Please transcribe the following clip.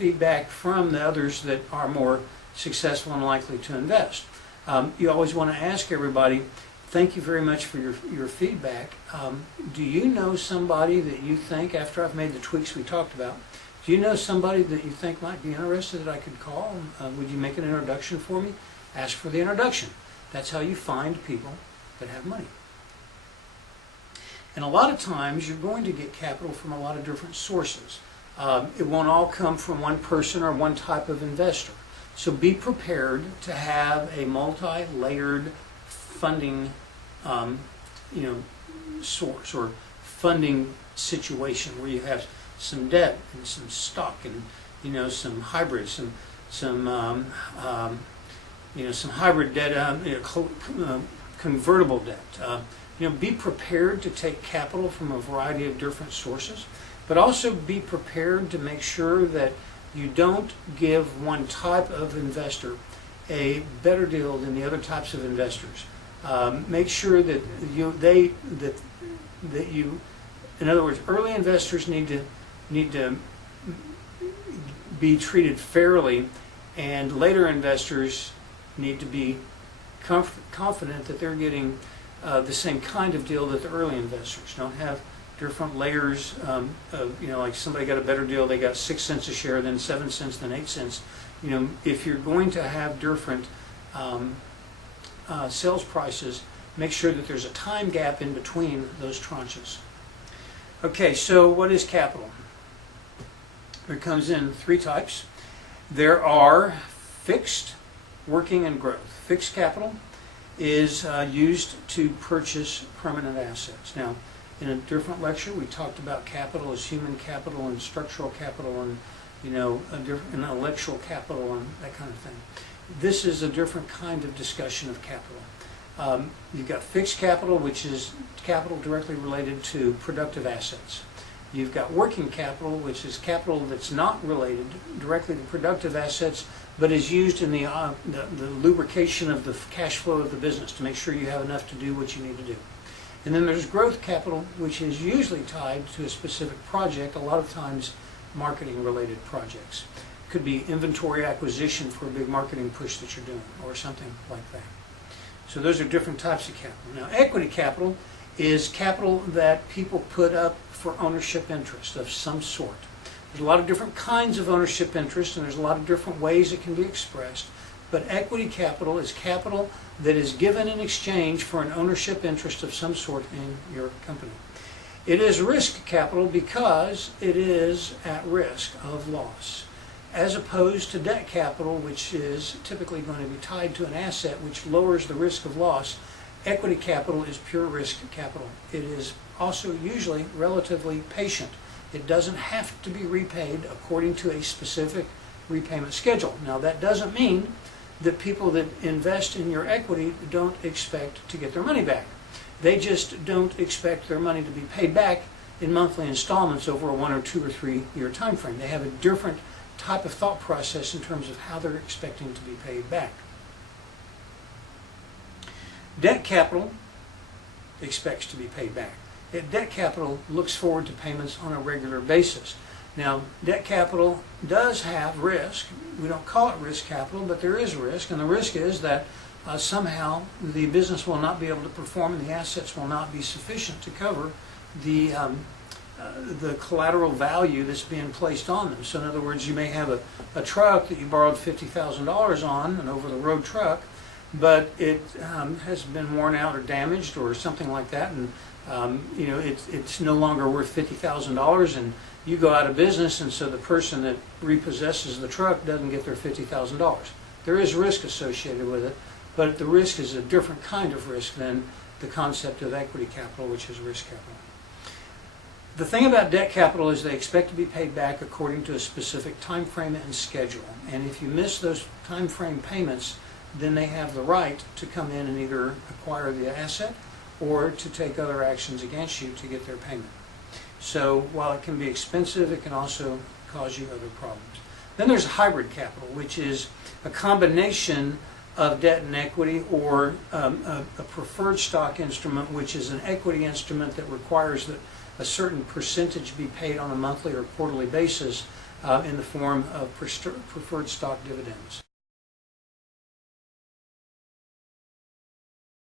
feedback from the others that are more successful and likely to invest. You always want to ask everybody, thank you very much for your feedback. Do you know somebody that you think, after I've made the tweaks we talked about, do you know somebody that you think might be interested that I could call? Would you make an introduction for me? Ask for the introduction. That's how you find people that have money. And a lot of times you're going to get capital from a lot of different sources. It won't all come from one person or one type of investor. So be prepared to have a multi-layered funding source or funding situation where you have some debt and some stock and some hybrids, some hybrid debt, convertible debt. Be prepared to take capital from a variety of different sources, but also be prepared to make sure that you don't give one type of investor a better deal than the other types of investors. Make sure that in other words, early investors need to be treated fairly, and later investors need to be confident that they're getting the same kind of deal that the early investors. Don't have different layers of, like somebody got a better deal, they got 6 cents a share, then 7 cents, then 8 cents. If you're going to have different sales prices, make sure that there's a time gap in between those tranches. Okay, so what is capital? It comes in 3 types. There are fixed, working, and growth. Fixed capital is used to purchase permanent assets. Now, in a different lecture, we talked about capital as human capital and structural capital and intellectual capital and that kind of thing. This is a different kind of discussion of capital. You've got fixed capital, which is capital directly related to productive assets. You've got working capital, which is capital that's not related directly to productive assets, but is used in the lubrication of the cash flow of the business to make sure you have enough to do what you need to do. And then there's growth capital, which is usually tied to a specific project, a lot of times marketing-related projects. It could be inventory acquisition for a big marketing push that you're doing, or something like that. So those are different types of capital. Now, equity capital is capital that people put up for ownership interest of some sort. There's a lot of different kinds of ownership interest, and there's a lot of different ways it can be expressed. But equity capital is capital that is given in exchange for an ownership interest of some sort in your company. It is risk capital because it is at risk of loss, as opposed to debt capital, which is typically going to be tied to an asset which lowers the risk of loss. Equity capital is pure risk capital. It is also usually relatively patient. It doesn't have to be repaid according to a specific repayment schedule. Now, that doesn't mean that people that invest in your equity don't expect to get their money back. They just don't expect their money to be paid back in monthly installments over a 1 or 2 or 3 year time frame. They have a different type of thought process in terms of how they're expecting to be paid back. Debt capital expects to be paid back. Debt capital looks forward to payments on a regular basis. Now, debt capital does have risk. We don't call it risk capital, but there is risk, and the risk is that somehow the business will not be able to perform and the assets will not be sufficient to cover the collateral value that's being placed on them. So in other words, you may have a truck that you borrowed $50,000 on, an over-the-road truck, but it has been worn out or damaged or something like that, and it's no longer worth $50,000, and you go out of business, and so the person that repossesses the truck doesn't get their $50,000. There is risk associated with it, but the risk is a different kind of risk than the concept of equity capital, which is risk capital. The thing about debt capital is they expect to be paid back according to a specific time frame and schedule. And if you miss those time frame payments, then they have the right to come in and either acquire the asset or to take other actions against you to get their payment. So while it can be expensive, it can also cause you other problems. Then there's hybrid capital, which is a combination of debt and equity, or a preferred stock instrument, which is an equity instrument that requires that a certain percentage be paid on a monthly or quarterly basis in the form of preferred stock dividends.